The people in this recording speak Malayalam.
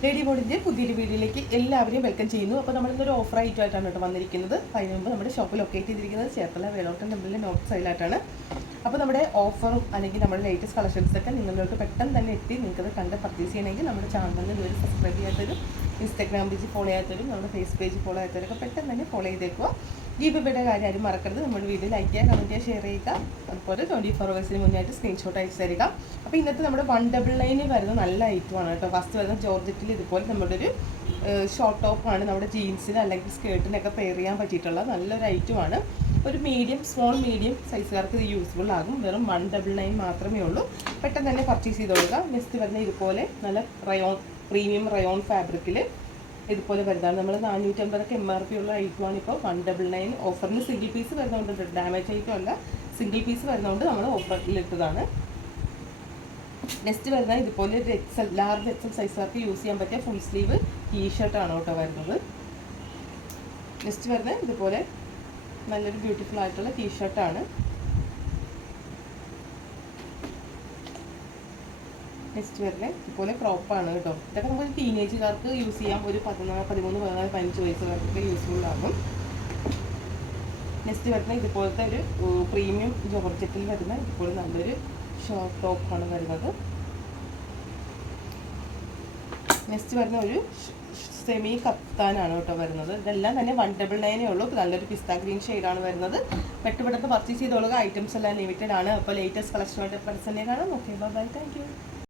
ലേഡി ബോർഡിൻ്റെ പുതിയൊരു വീഡിയോയിലേക്ക് എല്ലാവരെയും വെൽക്കം ചെയ്യുന്നു. അപ്പോൾ നമ്മളിന്നൊരു ഓഫർ ആയിട്ടാണ് കേട്ടോ വന്നിരിക്കുന്നത്. അതിന് മുമ്പ് നമ്മുടെ ഷോപ്പ് ലൊക്കേറ്റ് ചെയ്തിരിക്കുന്നത് ചേർത്തല വേളോട്ടൻ ടെമ്പിളിൻ്റെ നോർത്ത് സൈഡിലായിട്ടാണ്. അപ്പോൾ നമ്മുടെ ഓഫറും അല്ലെങ്കിൽ നമ്മുടെ ലേറ്റസ്റ്റ് കളക്ഷൻസൊക്കെ നിങ്ങളിലോട്ട് പെട്ടെന്ന് തന്നെ എത്തി നിങ്ങൾക്കത് കണ്ട് പർച്ചേസ് ചെയ്യണമെങ്കിൽ നമ്മുടെ ചാനലിൽ ഇതുവരെ സബ്സ്ക്രൈബ് ചെയ്യാത്തവരും ഇൻസ്റ്റാഗ്രാം പേജ് ഫോളോ ചെയ്യാത്തവരും നമ്മുടെ ഫേസ് പേജ് ഫോളോ ചെയ്യാത്തവരൊക്കെ പെട്ടെന്ന് തന്നെ ഫോളോ ചെയ്തേക്കുക. GPayയുടെ കാര്യം ആരും മറക്കരുത്. നമ്മുടെ വീഡിയോ ലൈക്ക് ചെയ്യുക, കമൻറ്റ് ചെയ്യുക, ഷെയർ ചെയ്യുക. അതുപോലെ 24 hours മുന്നായിട്ട് സ്ക്രീൻഷോട്ട് അയച്ചു തരിക. അപ്പോൾ ഇന്നത്തെ നമ്മുടെ 199 വരുന്ന നല്ല ഐറ്റമാണ് കേട്ടോ. ഫസ്റ്റ് വരുന്ന ജോർജറ്റിൽ ഇതുപോലെ നമ്മുടെ ഒരു ഷോർട്ട് ടോപ്പാണ്. നമ്മുടെ ജീൻസിന് അല്ലെങ്കിൽ സ്കേർട്ടിനൊക്കെ പെയർ ചെയ്യാൻ പറ്റിയിട്ടുള്ള നല്ലൊരു ഐറ്റമാണ്. ഒരു സ്മോൾ മീഡിയം സൈസുകാർക്ക് ഇത് യൂസ്ഫുൾ ആകും. വെറും 199 മാത്രമേ ഉള്ളൂ. പെട്ടെന്ന് തന്നെ പർച്ചേസ് ചെയ്ത് കൊടുക്കുക. നെക്സ്റ്റ് വരുന്ന ഇതുപോലെ നല്ല പ്രീമിയം റയോൺ ഫാബ്രിക്കിൽ ഇതുപോലെ വരുന്നതാണ്. നമ്മൾ 450 MRP ഉള്ള ഐറ്റമാണ് ഇപ്പോൾ 199. ഓഫറിന് സിംഗിൾ പീസ് വരുന്നതുകൊണ്ട്, ഡാമേജ് ഐറ്റം അല്ല, സിംഗിൾ പീസ് വരുന്നതുകൊണ്ട് നമ്മൾ ഓഫറിലിട്ടതാണ്. നെക്സ്റ്റ് വരുന്നത് ഇതുപോലെ ഒരു ലാർജ് XL സൈസുകാർക്ക് യൂസ് ചെയ്യാൻ പറ്റിയ ഫുൾ സ്ലീവ് ടീഷർട്ടാണ് കേട്ടോ വരുന്നത്. നെക്സ്റ്റ് വരുന്നത് ഇതുപോലെ നല്ലൊരു ബ്യൂട്ടിഫുൾ ആയിട്ടുള്ള ടീഷർട്ടാണ്. നെക്സ്റ്റ് വരുന്നത് ഇതുപോലെ ക്രോപ്പാണ് കേട്ടോ. ഇതൊക്കെ നമുക്ക് ടീനേജുകാർക്ക് യൂസ് ചെയ്യാം. ഒരു 13, 14, 15 വയസ്സുകാർക്കൊക്കെ യൂസ്ഫുൾ ആകും. നെക്സ്റ്റ് വരുന്നത് ഇതുപോലത്തെ ഒരു പ്രീമിയം ജോർജറ്റിൽ വരുന്ന ഇതുപോലെ നല്ലൊരു ഷോർട്ട് ടോപ്പാണ് വരുന്നത്. നെക്സ്റ്റ് വരുന്ന ഒരു സെമി കഫ്താനാണ് കേട്ടോ വരുന്നത്. ഇതെല്ലാം തന്നെ 199 ഉള്ളൂ. നല്ലൊരു പിസ്ത ഗ്രീൻ ഷെയ്ഡാണ് വരുന്നത്. പെട്ടെന്ന് പർച്ചേസ് ചെയ്തോളുക. ഐറ്റംസ് എല്ലാം ലിമിറ്റഡ് ആണ്. അപ്പോൾ ലേറ്റസ്റ്റ് കളക്ഷനായിട്ട് പെർസെൻറ്റ് കാണാം. Okay, bye, thank U.